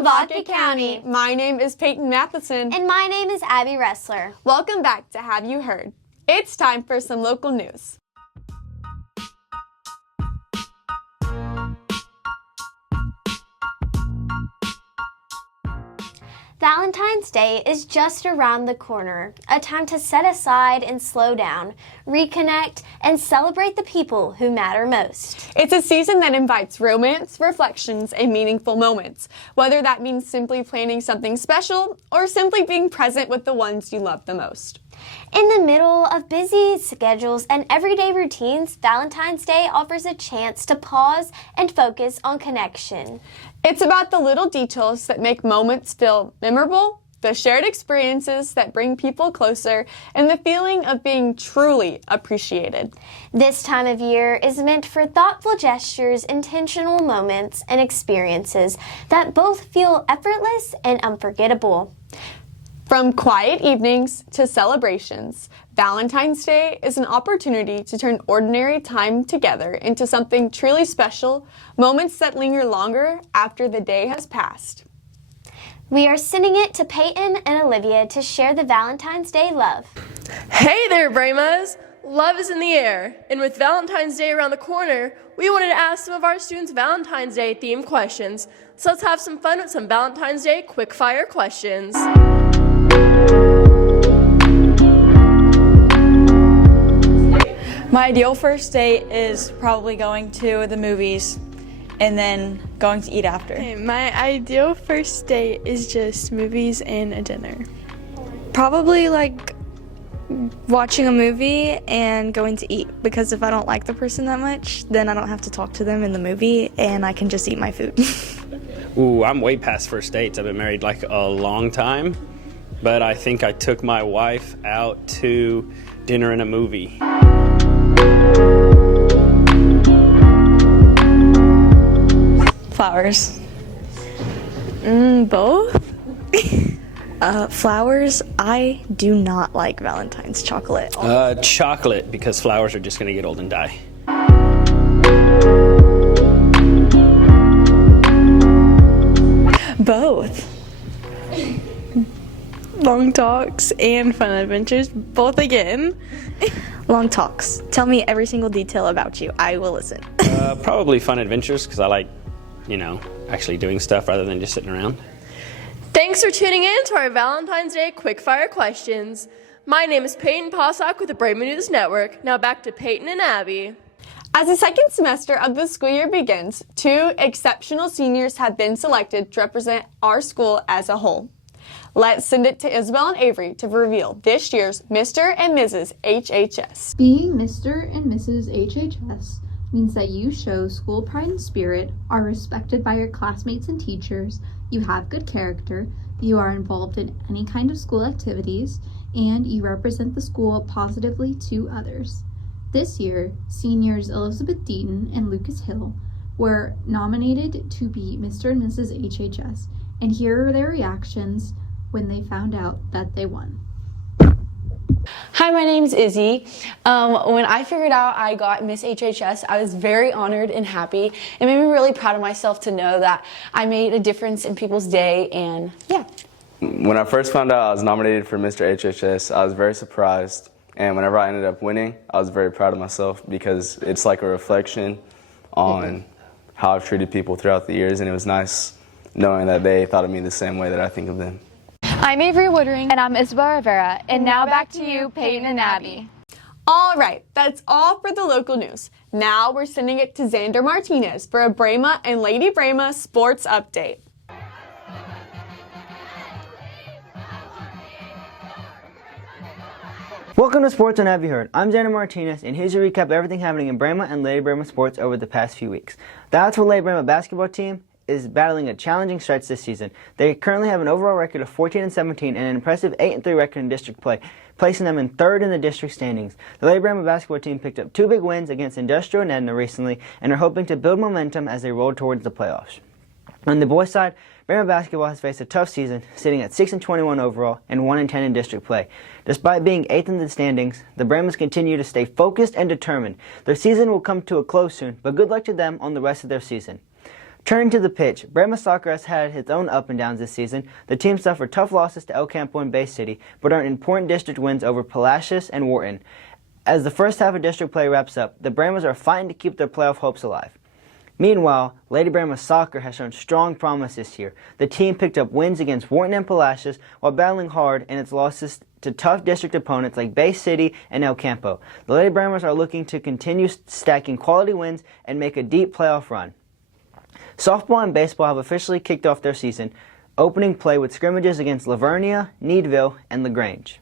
Lavaca County. My name is Peyton Matheson. And my name is Abby Ressler. Welcome back to Have You Heard? It's time for some local news. Valentine's Day is just around the corner, a time to set aside and slow down, reconnect, and celebrate the people who matter most. It's a season that invites romance, reflections, and meaningful moments, whether that means simply planning something special or simply being present with the ones you love the most. In the middle of busy schedules and everyday routines, Valentine's Day offers a chance to pause and focus on connection. It's about the little details that make moments feel memorable, the shared experiences that bring people closer, and the feeling of being truly appreciated. This time of year is meant for thoughtful gestures, intentional moments, and experiences that both feel effortless and unforgettable. From quiet evenings to celebrations, Valentine's Day is an opportunity to turn ordinary time together into something truly special, moments that linger longer after the day has passed. We are sending it to Peyton and Olivia to share the Valentine's Day love. Hey there, Bremas! Love is in the air, and with Valentine's Day around the corner, we wanted to ask some of our students Valentine's Day themed questions. So let's have some fun with some Valentine's Day quick-fire questions. My ideal first date is probably going to the movies and then going to eat after. Okay, my ideal first date is just movies and a dinner. Probably like watching a movie and going to eat, because if I don't like the person that much, then I don't have to talk to them in the movie and I can just eat my food. Ooh, I'm way past first dates. I've been married like a long time, but I think I took my wife out to dinner and a movie. Flowers. Both? Flowers, I do not like Valentine's chocolate. Chocolate, because flowers are just gonna get old and die. Both. Long talks and fun adventures, both again. Long talks. Tell me every single detail about you. I will listen. Probably fun adventures, because I like, actually doing stuff rather than just sitting around. Thanks for tuning in to our Valentine's Day quick-fire questions. My name is Peyton Possock with the Bremen News Network. Now back to Peyton and Abby. As the second semester of the school year begins, 2 exceptional seniors have been selected to represent our school as a whole. Let's send it to Isabel and Avery to reveal this year's Mr. and Mrs. HHS. Being Mr. and Mrs. HHS means that you show school pride and spirit, are respected by your classmates and teachers, you have good character, you are involved in any kind of school activities, and you represent the school positively to others. This year, seniors Elizabeth Deaton and Lucas Hill were nominated to be Mr. and Mrs. HHS, and here are their reactions when they found out that they won. Hi, my name's Izzy. When I figured out I got Miss HHS, I was very honored and happy. It made me really proud of myself to know that I made a difference in people's day, and yeah. When I first found out I was nominated for Mr. HHS, I was very surprised, and whenever I ended up winning, I was very proud of myself because it's like a reflection on how I've treated people throughout the years, and it was nice knowing that they thought of me the same way that I think of them. I'm Avery Woodring. And I'm Isabel Rivera. And now back to you, Peyton and Abby. All right, that's all for the local news. Now we're sending it to Xander Martinez for a Brema and Lady Brema sports update. Welcome to Sports on Have You Heard? I'm Xander Martinez, and here's a recap of everything happening in Brema and Lady Brema sports over the past few weeks. The Altsville Lady Brema basketball team is battling a challenging stretch this season. They currently have an overall record of 14-17 and an impressive 8-3 record in district play, placing them in 3rd in the district standings. The Lady Brema basketball team picked up 2 big wins against Industrial and Edna recently and are hoping to build momentum as they roll towards the playoffs. On the boys' side, Brema basketball has faced a tough season, sitting at 6-21 overall and 1-10 in district play. Despite being 8th in the standings, the Bremas continue to stay focused and determined. Their season will come to a close soon, but good luck to them on the rest of their season. Turning to the pitch, Brema Soccer has had its own up and downs this season. The team suffered tough losses to El Campo and Bay City, but earned important district wins over Palacios and Wharton. As the first half of district play wraps up, the Bremas are fighting to keep their playoff hopes alive. Meanwhile, Lady Brema Soccer has shown strong promise this year. The team picked up wins against Wharton and Palacios while battling hard in its losses to tough district opponents like Bay City and El Campo. The Lady Bremas are looking to continue stacking quality wins and make a deep playoff run. Softball and baseball have officially kicked off their season, opening play with scrimmages against Lavernia, Needville, and LaGrange.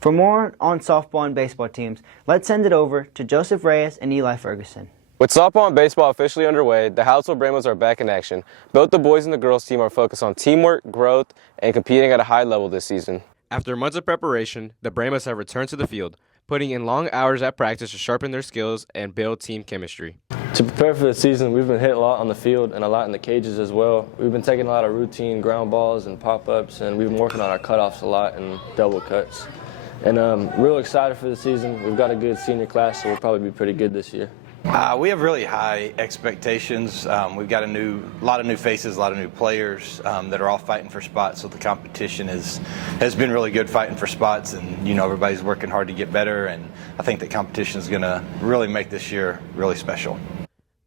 For more on softball and baseball teams, let's send it over to Joseph Reyes and Eli Ferguson. With softball and baseball officially underway, the Hallettsville Bremas are back in action. Both the boys and the girls team are focused on teamwork, growth, and competing at a high level this season. After months of preparation, the Bremas have returned to the field, putting in long hours at practice to sharpen their skills and build team chemistry. To prepare for the season, we've been hit a lot on the field and a lot in the cages as well. We've been taking a lot of routine ground balls and pop-ups, and we've been working on our cutoffs a lot and double cuts. And real excited for the season. We've got a good senior class, so we'll probably be pretty good this year. We have really high expectations. We've got a lot of new faces, a lot of new players that are all fighting for spots. So the competition has been really good, fighting for spots, and everybody's working hard to get better. And I think that competition is going to really make this year really special.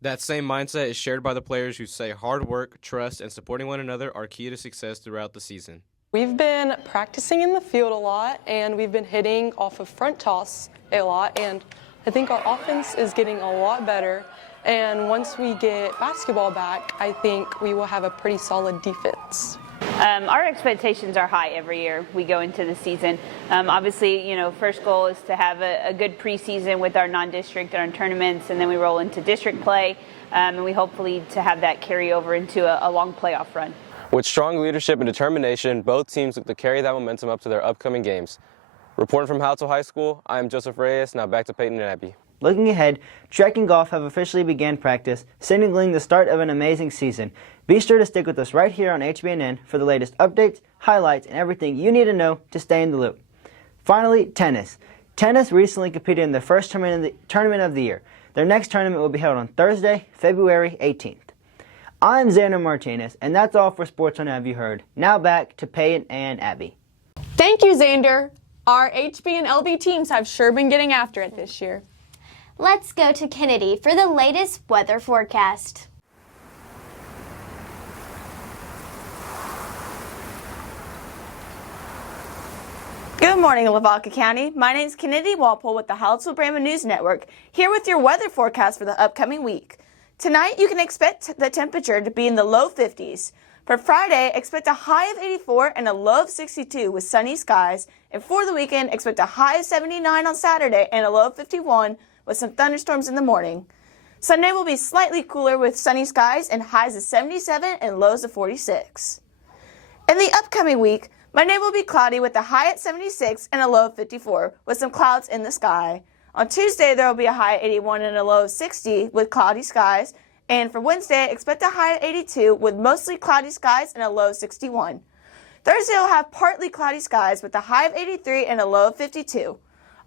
That same mindset is shared by the players who say hard work, trust, and supporting one another are key to success throughout the season. We've been practicing in the field a lot, and we've been hitting off of front toss a lot, and I think our offense is getting a lot better, and once we get basketball back, I think we will have a pretty solid defense. Our expectations are high every year we go into the season. Obviously, first goal is to have a good preseason with our non-district and our tournaments, and then we roll into district play, and we hopefully to have that carry over into a long playoff run. With strong leadership and determination, both teams look to carry that momentum up to their upcoming games. Reporting from Hallettsville High School, I am Joseph Reyes. Now back to Peyton and Abby. Looking ahead, track and golf have officially began practice, signaling the start of an amazing season. Be sure to stick with us right here on HBNN for the latest updates, highlights, and everything you need to know to stay in the loop. Finally, tennis. Tennis recently competed in their first tournament of the year. Their next tournament will be held on Thursday, February 18th. I'm Xander Martinez, and that's all for Sports on Have You Heard. Now back to Peyton and Abby. Thank you, Xander. Our HB and LB teams have sure been getting after it this year. Let's go to Kennedy for the latest weather forecast. Good morning, Lavaca County. My name is Kennedy Walpole with the Hallettsville Brahma News Network, here with your weather forecast for the upcoming week. Tonight, you can expect the temperature to be in the low 50s. For Friday, expect a high of 84 and a low of 62 with sunny skies. And for the weekend, expect a high of 79 on Saturday and a low of 51 with some thunderstorms in the morning. Sunday will be slightly cooler with sunny skies and highs of 77 and lows of 46. In the upcoming week, Monday will be cloudy with a high at 76 and a low of 54 with some clouds in the sky. On Tuesday, there will be a high at 81 and a low of 60 with cloudy skies. And for Wednesday, expect a high at 82 with mostly cloudy skies and a low of 61. Thursday will have partly cloudy skies with a high of 83 and a low of 52.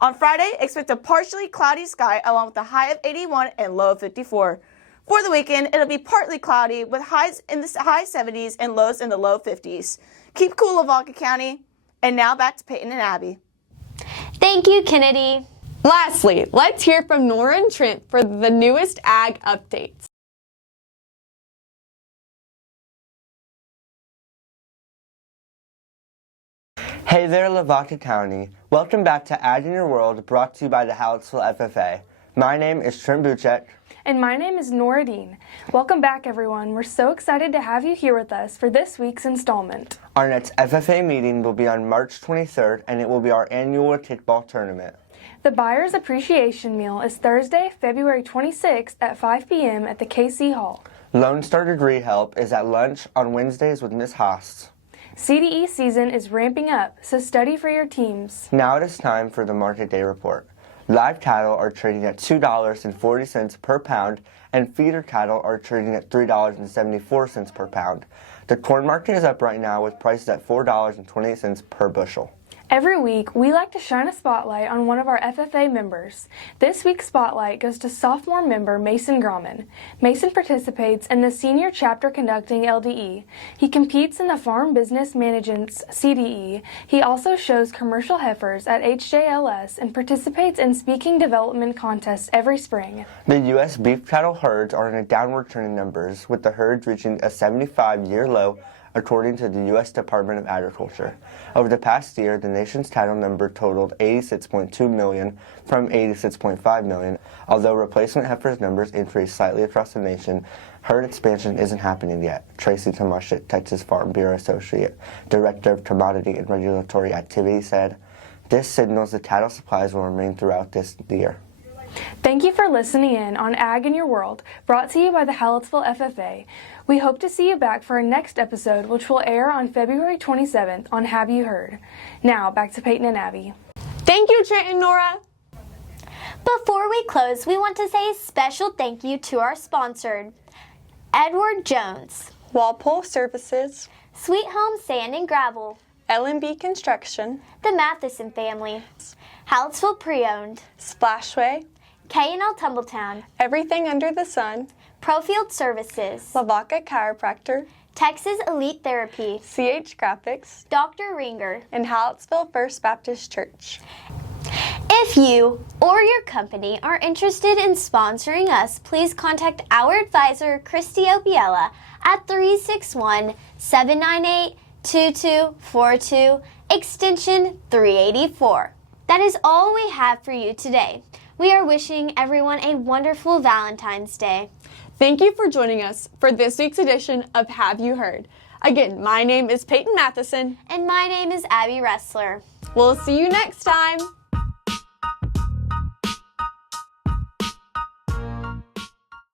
On Friday, expect a partially cloudy sky along with a high of 81 and low of 54. For the weekend, it'll be partly cloudy with highs in the high 70s and lows in the low 50s. Keep cool, Lavaca County. And now back to Peyton and Abby. Thank you, Kennedy. Lastly, let's hear from Nora and Trent for the newest ag updates. Hey there, Lavaca County. Welcome back to Ag in Your World, brought to you by the Hallettsville FFA. My name is Trent Buchek. And my name is Nora Dean. Welcome back, everyone. We're so excited to have you here with us for this week's installment. Our next FFA meeting will be on March 23rd, and it will be our annual kickball tournament. The Buyer's Appreciation Meal is Thursday, February 26th at 5 p.m. at the KC Hall. Lone Star Degree Help is at lunch on Wednesdays with Ms. Haas. CDE season is ramping up, so study for your teams. Now it is time for the Market Day Report. Live cattle are trading at $2.40 per pound, and feeder cattle are trading at $3.74 per pound. The corn market is up right now with prices at $4.28 per bushel. Every week, we like to shine a spotlight on one of our FFA members. This week's spotlight goes to sophomore member Mason Grauman. Mason participates in the senior chapter conducting LDE. He competes in the Farm Business Management's CDE. He also shows commercial heifers at HJLS and participates in speaking development contests every spring. The U.S. beef cattle herds are in a downward trend in numbers, with the herds reaching a 75-year low according to the U.S. Department of Agriculture. Over the past year, the nation's cattle number totaled 86.2 million from 86.5 million. Although replacement heifers numbers increased slightly across the nation, herd expansion isn't happening yet. Tracy Tomashik, Texas Farm Bureau Associate Director of Commodity and Regulatory Activity, said, "This signals the cattle supplies will remain throughout this year." Thank you for listening in on Ag in Your World, brought to you by the Hallettsville FFA. We hope to see you back for our next episode, which will air on February 27th on Have You Heard? Now, back to Peyton and Abby. Thank you, Trent and Nora. Before we close, we want to say a special thank you to our sponsor, Edward Jones, Walpole Services, Sweet Home Sand and Gravel, L&B Construction, the Matheson family, Hallettsville Pre-Owned, Splashway, K&L Tumbletown, Everything Under the Sun, Profield Services, Lavaca Chiropractor, Texas Elite Therapy, CH Graphics, Dr. Ringer, and Hallettsville First Baptist Church. If you or your company are interested in sponsoring us, please contact our advisor, Christy Obiella, at 361-798-2242, extension 384. That is all we have for you today. We are wishing everyone a wonderful Valentine's Day. Thank you for joining us for this week's edition of Have You Heard? Again, my name is Peyton Matheson. And my name is Abby Ressler. We'll see you next time.